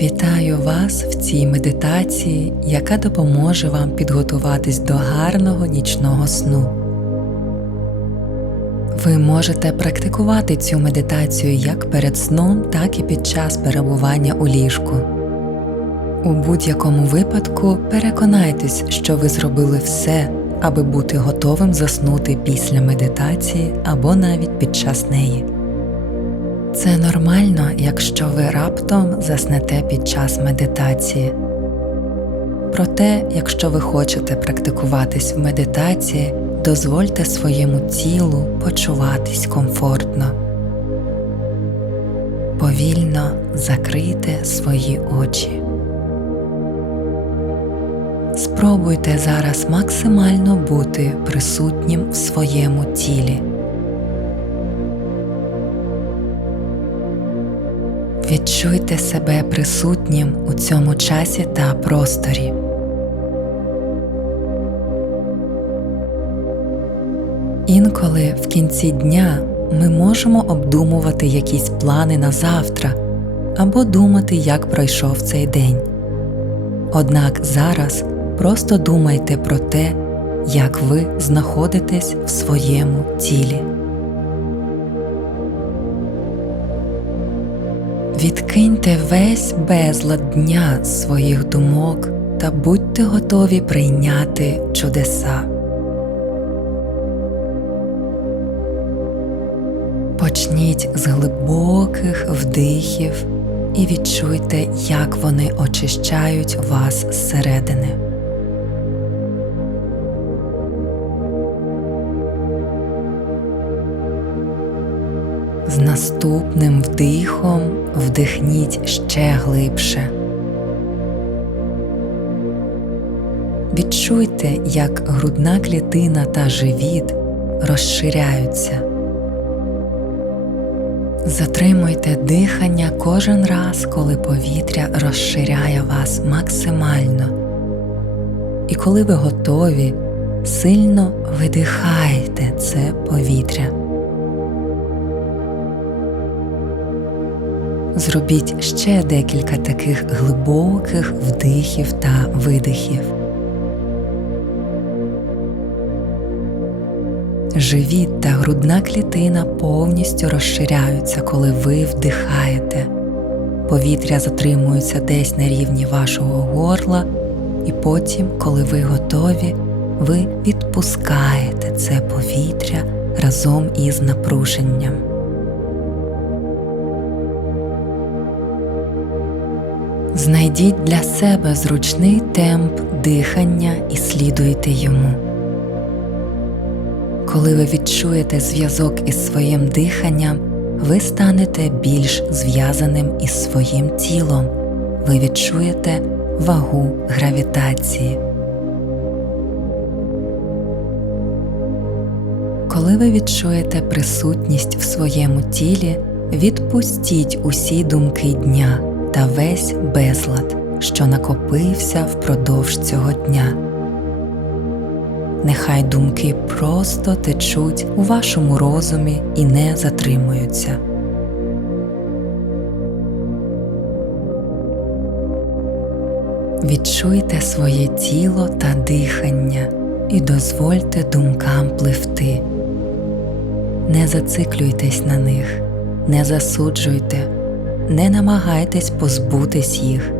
Вітаю вас в цій медитації, яка допоможе вам підготуватись до гарного нічного сну. Ви можете практикувати цю медитацію як перед сном, так і під час перебування у ліжку. У будь-якому випадку переконайтесь, що ви зробили все, аби бути готовим заснути після медитації або навіть під час неї. Це нормально, якщо ви раптом заснете під час медитації. Проте, якщо ви хочете практикуватись в медитації, дозвольте своєму тілу почуватись комфортно. Повільно закрийте свої очі. Спробуйте зараз максимально бути присутнім в своєму тілі. Відчуйте себе присутнім у цьому часі та просторі. Інколи в кінці дня ми можемо обдумувати якісь плани на завтра або думати, як пройшов цей день. Однак зараз просто думайте про те, як ви знаходитесь в своєму тілі. Відкиньте весь безлад дня своїх думок та будьте готові прийняти чудеса. Почніть з глибоких вдихів і відчуйте, як вони очищають вас зсередини. Наступним вдихом вдихніть ще глибше. Відчуйте, як грудна клітина та живіт розширяються. Затримуйте дихання кожен раз, коли повітря розширяє вас максимально. І коли ви готові, сильно видихайте це повітря. Зробіть ще декілька таких глибоких вдихів та видихів. Живіт та грудна клітина повністю розширяються, коли ви вдихаєте. Повітря затримується десь на рівні вашого горла, і потім, коли ви готові, ви відпускаєте це повітря разом із напруженням. Знайдіть для себе зручний темп дихання і слідуйте йому. Коли ви відчуєте зв'язок із своїм диханням, ви станете більш зв'язаним із своїм тілом, ви відчуєте вагу гравітації. Коли ви відчуєте присутність в своєму тілі, відпустіть усі думки дня та весь безлад, що накопився впродовж цього дня. Нехай думки просто течуть у вашому розумі і не затримуються. Відчуйте своє тіло та дихання і дозвольте думкам пливти. Не зациклюйтесь на них, не засуджуйте, не намагайтесь позбутись їх,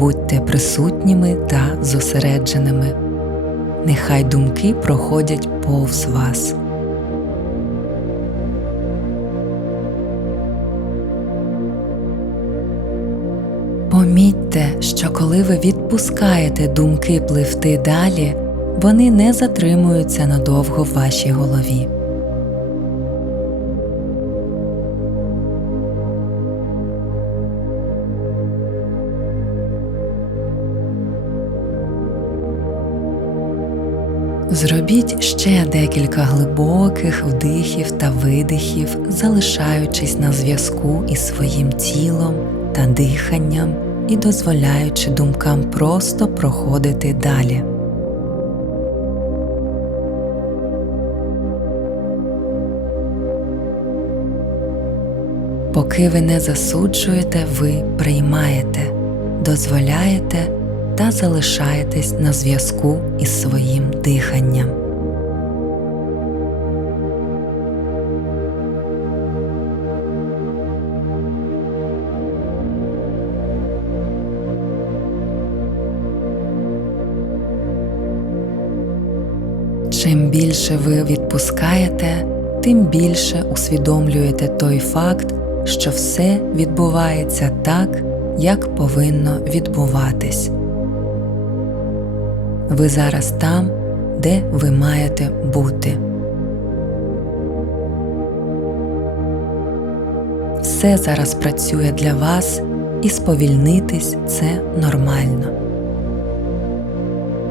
будьте присутніми та зосередженими. Нехай думки проходять повз вас. Помітьте, що коли ви відпускаєте думки пливти далі, вони не затримуються надовго в вашій голові. Зробіть ще декілька глибоких вдихів та видихів, залишаючись на зв'язку із своїм тілом та диханням і дозволяючи думкам просто проходити далі. Поки ви не засуджуєте, ви приймаєте, дозволяєте та залишаєтесь на зв'язку із своїм диханням. Чим більше ви відпускаєте, тим більше усвідомлюєте той факт, що все відбувається так, як повинно відбуватись. Ви зараз там, де ви маєте бути. Все зараз працює для вас, і сповільнитись це нормально.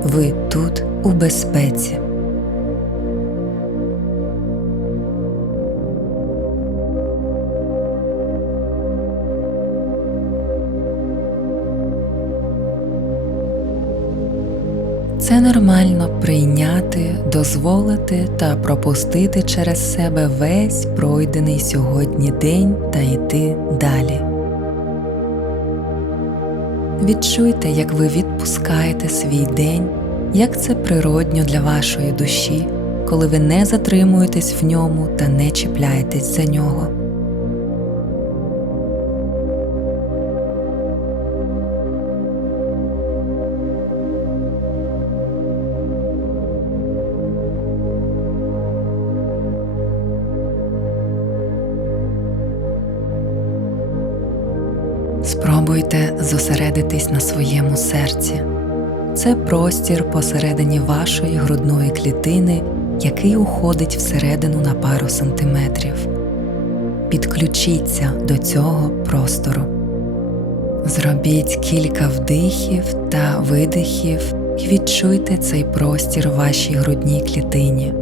Ви тут у безпеці. Це нормально прийняти, дозволити та пропустити через себе весь пройдений сьогодні день та йти далі. Відчуйте, як ви відпускаєте свій день, як це природньо для вашої душі, коли ви не затримуєтесь в ньому та не чіпляєтесь за нього. Зосередитись на своєму серці. Це простір посередині вашої грудної клітини, який уходить всередину на пару сантиметрів. Підключіться до цього простору. Зробіть кілька вдихів та видихів і відчуйте цей простір в вашій грудній клітині.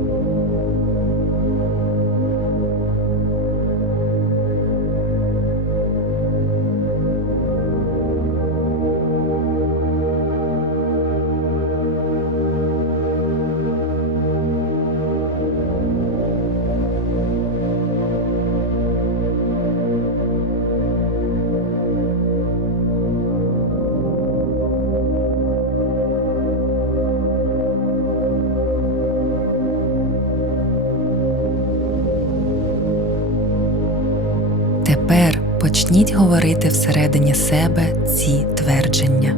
Почніть говорити всередині себе ці твердження.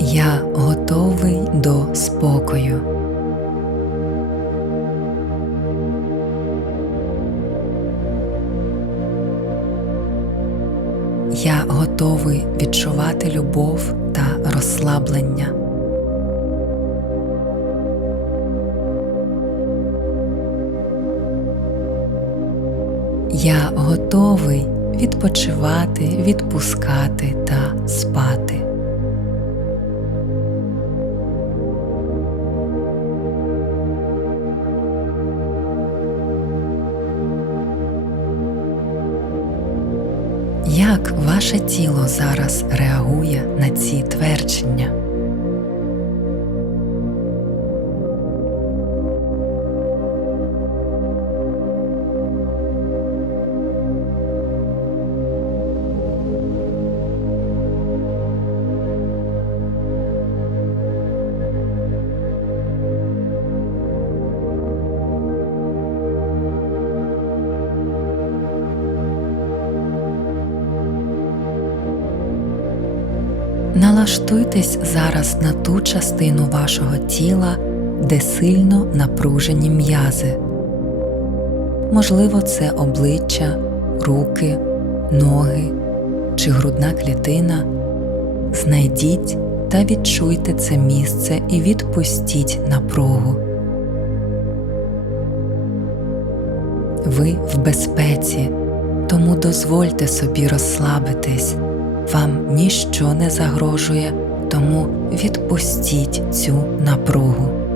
Я готовий до спокою. Я готовий відчувати любов та розслаблення. Я готовий відпочивати, відпускати та спати. Як ваше тіло зараз реагує на ці твердження? Налаштуйтесь зараз на ту частину вашого тіла, де сильно напружені м'язи. Можливо, це обличчя, руки, ноги чи грудна клітина. Знайдіть та відчуйте це місце і відпустіть напругу. Ви в безпеці, тому дозвольте собі розслабитись. Вам ніщо не загрожує, тому відпустіть цю напругу.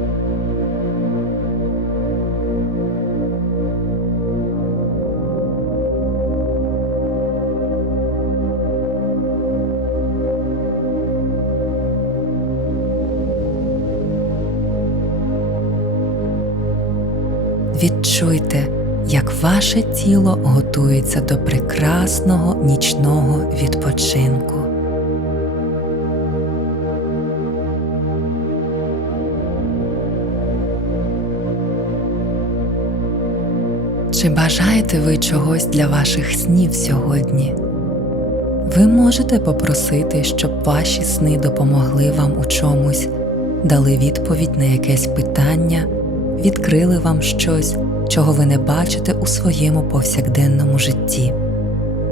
Відчуйте, як ваше тіло готується до прекрасного нічного відпочинку. Чи бажаєте ви чогось для ваших снів сьогодні? Ви можете попросити, щоб ваші сни допомогли вам у чомусь, дали відповідь на якесь питання, відкрили вам щось, чого ви не бачите у своєму повсякденному житті.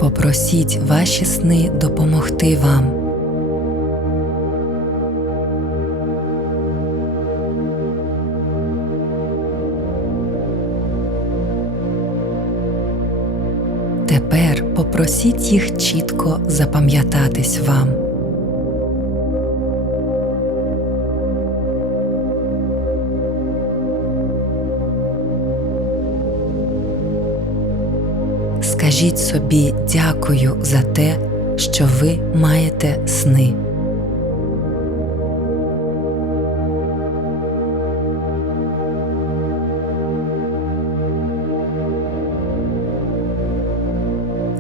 Попросіть ваші сни допомогти вам. Тепер попросіть їх чітко запам'ятатись вам. Скажіть собі дякую за те, що ви маєте сни.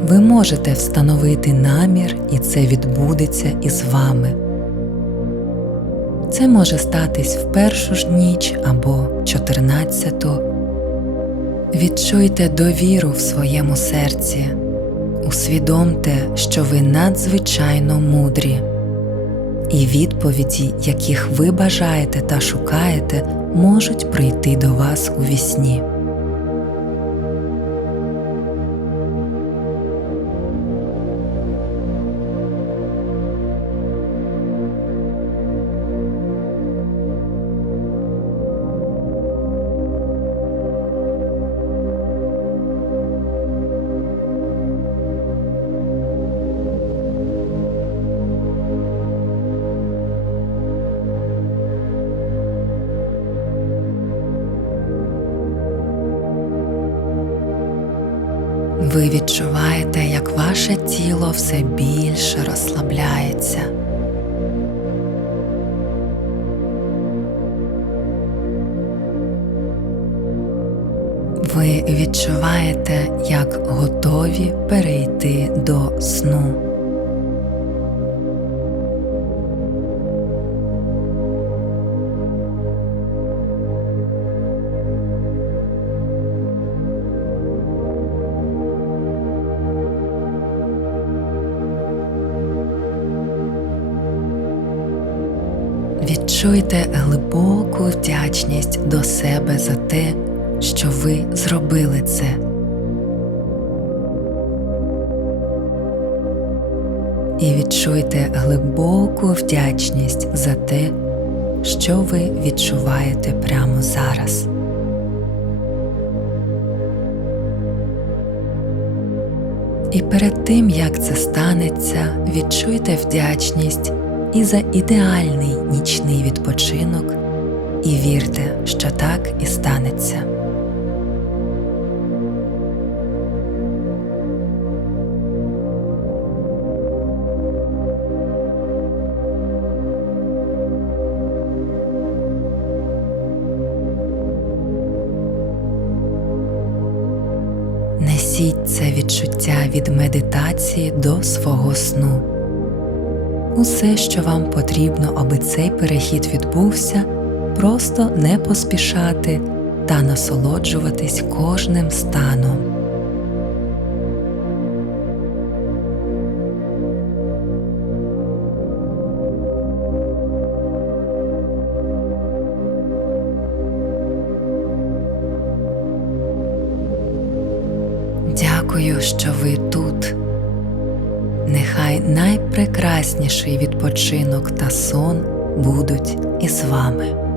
Ви можете встановити намір, і це відбудеться із вами. Це може статись в першу ж ніч або чотирнадцяту. Відчуйте довіру в своєму серці, усвідомте, що ви надзвичайно мудрі, і відповіді, яких ви бажаєте та шукаєте, можуть прийти до вас у вісні. Ви відчуваєте, як ваше тіло все більше розслабляється. Ви відчуваєте, як готові перейти до сну. Відчуйте глибоку вдячність до себе за те, що ви зробили це. І відчуйте глибоку вдячність за те, що ви відчуваєте прямо зараз. І перед тим, як це станеться, відчуйте вдячність і за ідеальний нічний відпочинок, і вірте, що так і станеться. Несіть це відчуття від медитації до свого сну. Усе, що вам потрібно, аби цей перехід відбувся, просто не поспішати та насолоджуватись кожним станом. Найпрекрасніший відпочинок та сон будуть із вами.